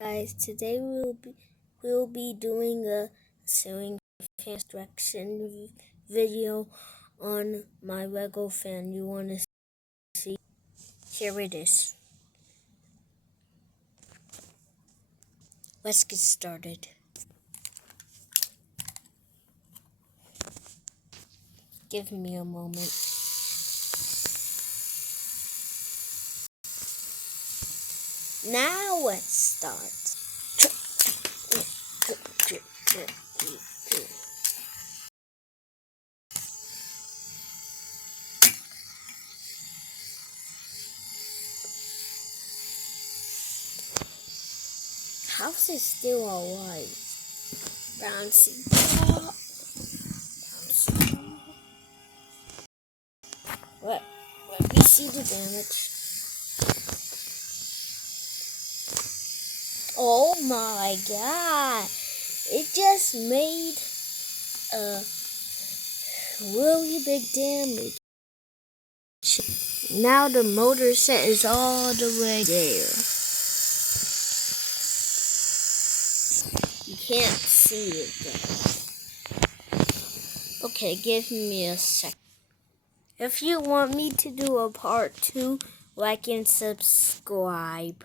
Guys, today we'll be doing a sewing construction video on my Lego fan. You want to see? Here it is. Let's get started. Give me a moment. Now let's start. House is still alive. Bouncy ball. Bouncy ball. Let me see the damage. Oh my god. It just made a really big damage. Now the motor set is all the way there. You can't see it though. Okay, give me a sec. If you want me to do a part 2, like and subscribe.